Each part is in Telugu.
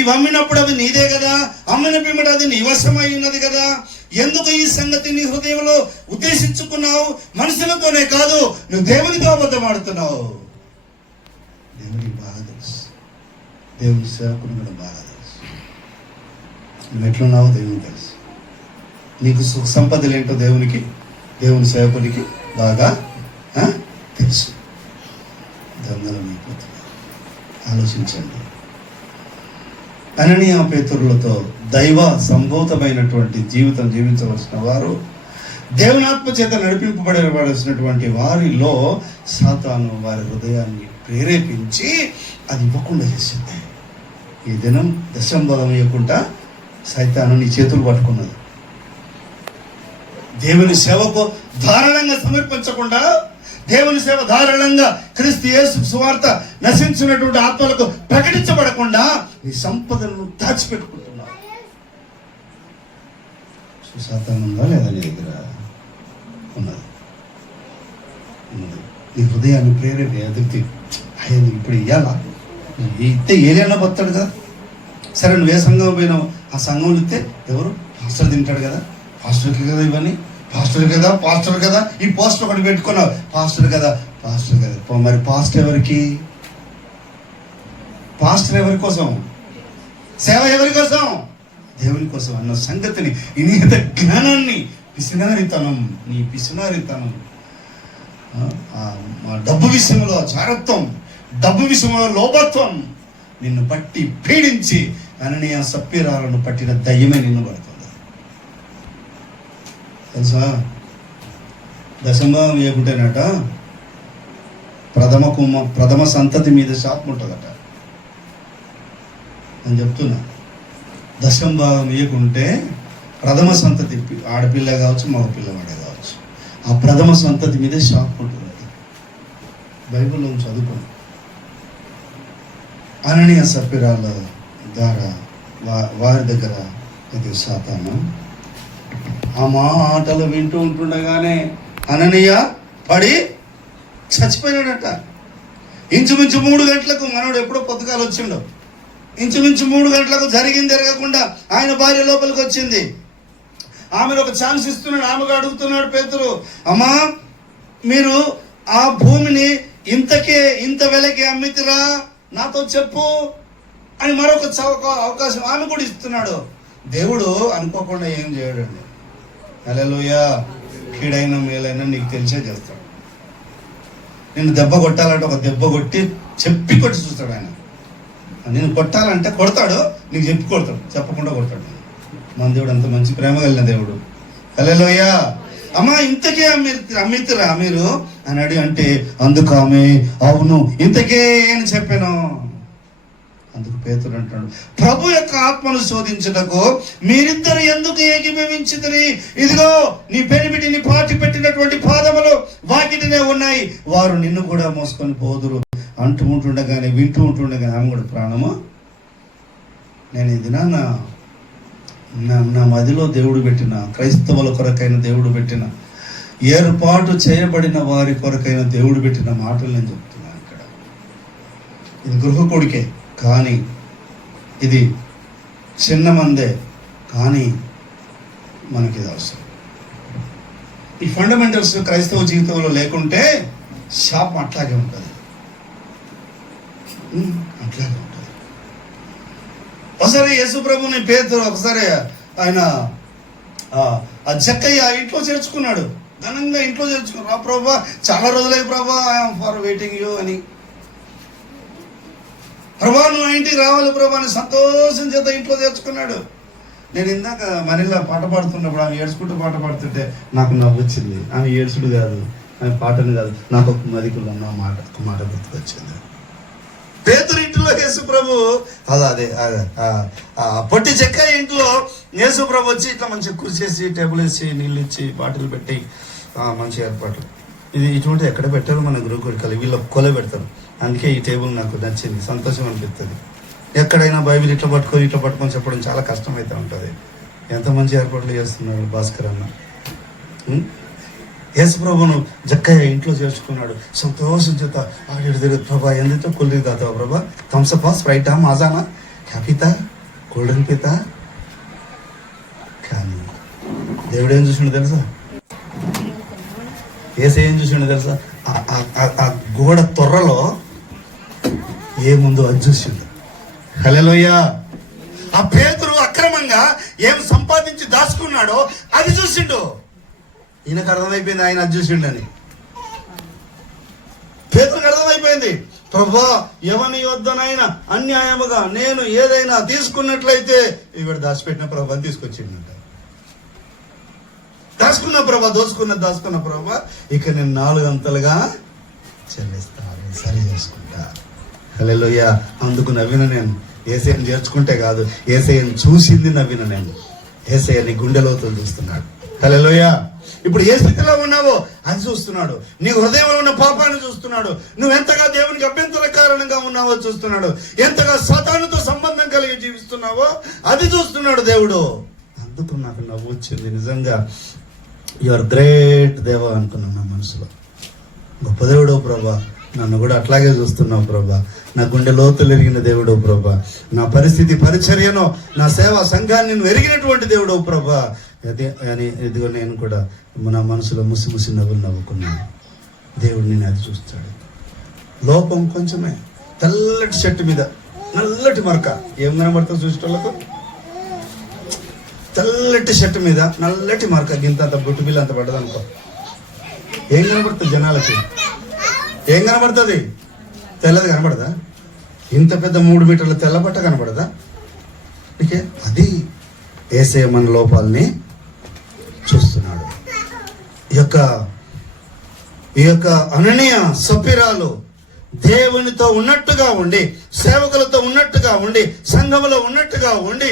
నీవు అమ్మినప్పుడు అది నీదే కదా, అమ్మిన పిమ్మట అది నీ వశమై ఉన్నది కదా. ఎందుకు ఈ సంగతి నీ హృదయంలో ఉద్దేశించుకున్నావు? మనుషులతోనే కాదు, నువ్వు దేవునితో అబద్ధం ఆడుతున్నావు. దేవునికి బాగా తెలుసు, దేవుని సేవకుని కూడా బాగా తెలుసు. నువ్వు ఎట్లున్నావో దేవునికి తెలుసు. నీకు సుఖ సంపదలు ఏంటో దేవుని సేవకునికి బాగా తెలుసు. దొంగలు అయిపోతున్నారు. ఆలోచించండి. అననీయ పేతురులతో దైవ సంభూతమైనటువంటి జీవితం జీవించవలసిన వారు, దేవునాత్మ చేత నడిపింపబడవలసినటువంటి వారిలో సాతాను వారి హృదయాన్ని ప్రేరేపించి అది ఇవ్వకుండా చేసింది. ఈ దినం దశంబలం ఇవ్వకుండా సైతాను నీ చేతులు పట్టుకున్నది. దేవుని సేవకు ధారాళంగా సమర్పించకుండా, దేవుని సేవ ధారాళంగా క్రీస్తు యేసు సువార్త నశించినటువంటి ఆత్మలకు ప్రకటించబడకుండా నీ సంపదను దాచిపెట్టుకుంటున్నావు. సుశాతం ఉందా లేదా నీ దగ్గర? ఉన్నది. నీ హృదయాన్ని ప్రేరేపి ఎదుగుతీ ఆయన ఇప్పుడు ఇవ్వాలా, ఇస్తే ఏదైనా బతాడు కదా. సరే, నువ్వు ఏ సంఘం పోయినావు, ఆ సంఘంలో ఇస్తే ఎవరు పాస్టర్ తింటాడు కదా, పాస్టర్కి కదా ఇవన్నీ, పాస్టర్ కదా ఈ పోస్టర్ ఒకటి పెట్టుకున్నావు, పాస్టర్ కదా. మరి పాస్టర్ ఎవరికి? పాస్టర్ ఎవరి కోసం? సేవ ఎవరి కోసం? దేవుని కోసం అన్న సంగతిని, ఇనిత జ్ఞానాన్ని, నీ పిసినారితనం, డబ్బు విషయంలో చారత్వం, డబ్బు విషయంలో లోభత్వం నిన్ను పట్టి పీడించి అననీయ సప్పీరాలను పట్టిన దయ్యమే నిన్ను పడుతుంది. తెలుసా? దశంభాగం ఇవ్వకుంటేనట ప్రథమ సంతతి మీద శాపం ఉంటుందట అని చెప్తున్నా. దశంభాగం ఇవ్వకుంటే ప్రథమ సంతతి, ఆడపిల్ల కావచ్చు మగ పిల్లవాడే కావచ్చు, ఆ ప్రథమ సంతతి మీద శాపం ఉంటుంది. బైబిల్లో చదువుకోండి. అననీయ సప్పీరాల ద్వారా వారి దగ్గర ఇది సాతాను ఆ మాటలు వింటూ ఉంటుండగానే అననీయ పడి చచ్చిపోయినాడట. ఇంచుమించు 3 గంటలకు, మనోడు ఎప్పుడో పొద్దుగాలు వచ్చిండో, ఇంచుమించు 3 గంటలకు జరిగింది జరగకుండా ఆయన భార్య లోపలికి వచ్చింది. ఆమెను ఒక ఛాన్స్ ఇస్తున్నాడు. ఆమెగా అడుగుతున్నాడు పేతురు, అమ్మా మీరు ఆ భూమిని ఇంత వెలకి అమ్మితిరా, నాతో చెప్పు అని మరొక అవకాశం ఆమె కూడా ఇస్తున్నాడు. దేవుడు అనుకోకుండా ఏం చేయడండి. హల్లెలూయా. కీడైనా మేలైనా నీకు తెలిసే చేస్తాడు. నిన్ను దెబ్బ కొట్టాలంటే ఒక దెబ్బ కొట్టి చెప్పి కొట్టి చూస్తాడు ఆయన. నేను కొట్టాలంటే కొడతాడు, నీకు చెప్పి కొడతాడు, చెప్పకుండా కొడతాడు. మన దేవుడు అంత మంచి ప్రేమ కలిగిన దేవుడు. హల్లెలూయా. అమ్మా ఇంతకే అమ్మితిరా మీరు అని అంటే అందుకు ఆమె అవును ఇంతకే అని చెప్పాను. అందుకు పేతురు అంటాడు, ప్రభు యొక్క ఆత్మను శోధించుటకు మీరిద్దరు ఎందుకు ఏకీభవించితిరి? ఇదిగో నీ పెనిమిటిని పాటి పెట్టినటువంటి పాదములు వాకిటినే ఉన్నాయి, వారు నిన్ను కూడా మోసుకొని పోదురు అంటూ ఉంటుండగానే, వింటూ ఉంటుండగానే ఆమె కూడా ప్రాణము. నేను ఇది నా మదిలో దేవుడు పెట్టిన, క్రైస్తవుల కొరకైన దేవుడు పెట్టిన, ఏర్పాటు చేయబడిన వారి కొరకైన దేవుడు పెట్టిన మాటలు నేను చెప్తున్నాను. ఇక్కడ ఇది గృహ కొడుకే కానీ, ఇది చిన్న మందే కానీ మనకి ఇది అవసరం. ఈ ఫండమెంటల్స్ క్రైస్తవ జీవితంలో లేకుంటే శాపం అట్లాగే ఉంటుంది. ఒకసారి యేసు ప్రభుని పేతురు ఒకసారి ఆయన ఆ జక్కయ్య ఇంట్లో చేర్చుకున్నాడు, ఘనంగా ఇంట్లో చేర్చుకున్నాడు. ఆ ప్రభా చాలా రోజులై ప్రభా, ఐఎమ్ ఫర్ వెయిటింగ్ యూ అని. ప్రభా నువ్వు ఆ ఇంటికి రావాలి ప్రభా అని సంతోషం చేత ఇంట్లో చేర్చుకున్నాడు. నేను ఇందాక మనీలా పాట పాడుతున్నప్పుడు ఆమె ఏడ్చుకుంటూ పాట పాడుతుంటే నాకు నవ్వు వచ్చింది. ఆమె ఏడ్చుడు కాదు, ఆమె పాటను కాదు, నాకు ఒక మదికులు ఉన్న మాట గుర్తుకొచ్చింది. పేతురు ఇంట్లో యేసు ప్రభు అదే పొట్టి చెక్క ఇంట్లో యేసు ప్రభు వచ్చి ఇట్లా మంచిగా కూర్చేసి టేబుల్ వేసి నీళ్ళు ఇచ్చి బాటిల్ పెట్టి మంచి ఏర్పాట్లు. ఇది ఇటువంటి ఎక్కడ పెట్టారు మన గురువు కొడుకలు, వీళ్ళు కొలే పెడతారు. అందుకే ఈ టేబుల్ నాకు నచ్చింది, సంతోషం అనిపిస్తుంది. ఎక్కడైనా బైబిల్ ఇట్లా పట్టుకొని చెప్పడం చాలా కష్టమైతే ఉంటుంది. ఎంత మంచి ఏర్పాట్లు చేస్తున్నాడు భాస్కర్ అన్న. యేసు ప్రభును జక్కయ్య ఇంట్లో చేర్చుకున్నాడు. సంతోషం చేత ఆడి ప్రభా ఎందుతో కొల్లి దాతావా ప్రభా, థమ్సపా, స్ప్రైటా, మాజానా, హ్యాపీతా కూల్ డ్రింక్ పీతా. కానీ దేవుడు ఏం చూసిండు తెలుసా? యేసయ్య ఏం చూసిండు తెలుసా? ఆ గోడ తొర్రలో ఏముందో అది చూసిండు. హల్లెలూయా. ఆ పేతురు అక్రమంగా ఏం సంపాదించి దాచుకున్నాడో అది చూసిండు. ఈయనకు అర్థమైపోయింది ఆయన అది చూసిండని. పేతురుకు అర్థమైపోయింది, ప్రభువా ఎవని యొద్దనైనా అన్యాయముగా నేను ఏదైనా తీసుకున్నట్లయితే ఇవిడ దాచిపెట్టిన ప్రభాని తీసుకొచ్చిందంట. దాచుకున్న ప్రభా, దాచుకున్న ప్రభా, ఇక నేను 4 అంతలుగా చెల్లిస్తాను, సరి చేసుకుంటా. హల్లెలూయా. అందుకు నవ్విన నేను. యేసయ్యను చేర్చుకుంటే కాదు, యేసయ్యను చూసింది నవ్విన నేను. యేసయ్య నీ గుండెలోతులు చూస్తున్నాడు. హల్లెలూయా. ఇప్పుడు ఏ స్థితిలో ఉన్నావో అది చూస్తున్నాడు. నీ హృదయంలో ఉన్న పాపాన్ని చూస్తున్నాడు. నువ్వెంతగా దేవునికి అభ్యంతర కారణంగా ఉన్నావో చూస్తున్నాడు. ఎంతగా సాతానుతో సంబంధం కలిగి జీవిస్తున్నావో అది చూస్తున్నాడు దేవుడు. అందుకు నాకు నవ్వు వచ్చింది. నిజంగా యు ఆర్ గ్రేట్ దేవా అనుకున్నాను నా మనసులో. గొప్ప దేవుడో ప్రభా, నన్ను కూడా అట్లాగే చూస్తున్నావు ప్రభా. నా గుండె లోతులు ఎరిగిన దేవుడో ప్రభా. నా పరిస్థితి పరిచర్యను, నా సేవా సంఘాన్ని నువ్వు ఎరిగినటువంటి దేవుడో ప్రభా. అదే అని ఇదిగో నేను కూడా నా మనసులో ముసి నవ్వుకున్నాను. దేవుడు నేను అది చూస్తాడు. లోపం కొంచెమే. తెల్లటి చెట్టు మీద నల్లటి మరక ఏం కనబడుతుంది చూసేటోళ్ళకు? తెల్లటి చెట్టు మీద నల్లటి మరక, గింత బొట్టు బిల్ల అంత పడ్డది అనుకో. ఏం కనబడుతుంది జనాలకి? ఏం కనబడుతుంది? తెల్లది కనబడదా? ఇంత పెద్ద 3 మీటర్ల తెల్లబట్ట కనబడదా? ఓకే, అది యేసయ్య మన లోపాలని చూస్తున్నాడు. ఈ యొక్క అననీయ సప్పిరాలు దేవునితో ఉన్నట్టుగా ఉండి, సేవకులతో ఉన్నట్టుగా ఉండి, సంఘములో ఉన్నట్టుగా ఉండి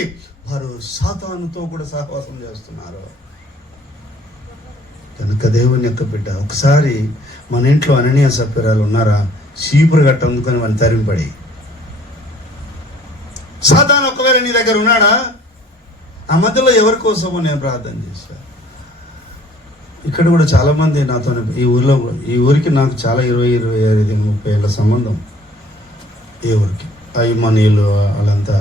వారు సాతానుతో కూడా సహవాసం చేస్తున్నారు. కనుక దేవుని యొక్క బిడ్డ, ఒకసారి మన ఇంట్లో అననీయ సప్పిరాలు ఉన్నారా? చీపురు గట్ట అందుకొని మన తరింపడి. సాతాను ఒకవేళ నీ దగ్గర ఉన్నాడా? ఆ మధ్యలో ఎవరి కోసమో నేను ప్రార్థన చేశాను. ఇక్కడ కూడా చాలా మంది నాతో, ఈ ఊరికి నాకు చాలా 20-25-30 ఏళ్ళ సంబంధం. ఈ ఊరికి అయ్యమనీయులు వాళ్ళంతా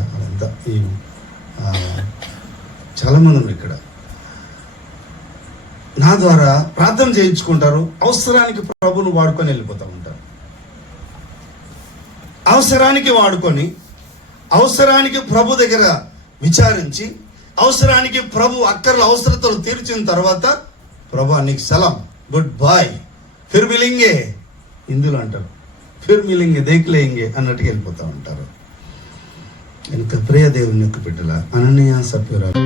చాలా మంది ఉన్నారు ఇక్కడ. నా ద్వారా ప్రార్థన చేయించుకుంటారు. అవసరానికి ప్రభువును వాడుకొని వెళ్ళిపోతూ ఉంటారు. అవసరానికి వాడుకొని, అవసరానికి ప్రభు దగ్గర విచారించి, అవసరానికి ప్రభు అవసరతలు తీర్చిన తర్వాత, ప్రభా నీకు సలాం, గుడ్ బాయ్, ఫిర్ మిలింగే హిందువులు అంటారు, ఫిర్ మిలింగే దేఖ్లేంగే అన్నట్టుగా వెళ్ళిపోతూ ఉంటారు. ఇంకా ప్రియ దేవుని యొక్క బిడ్డల అననీయ సప్పిరాలు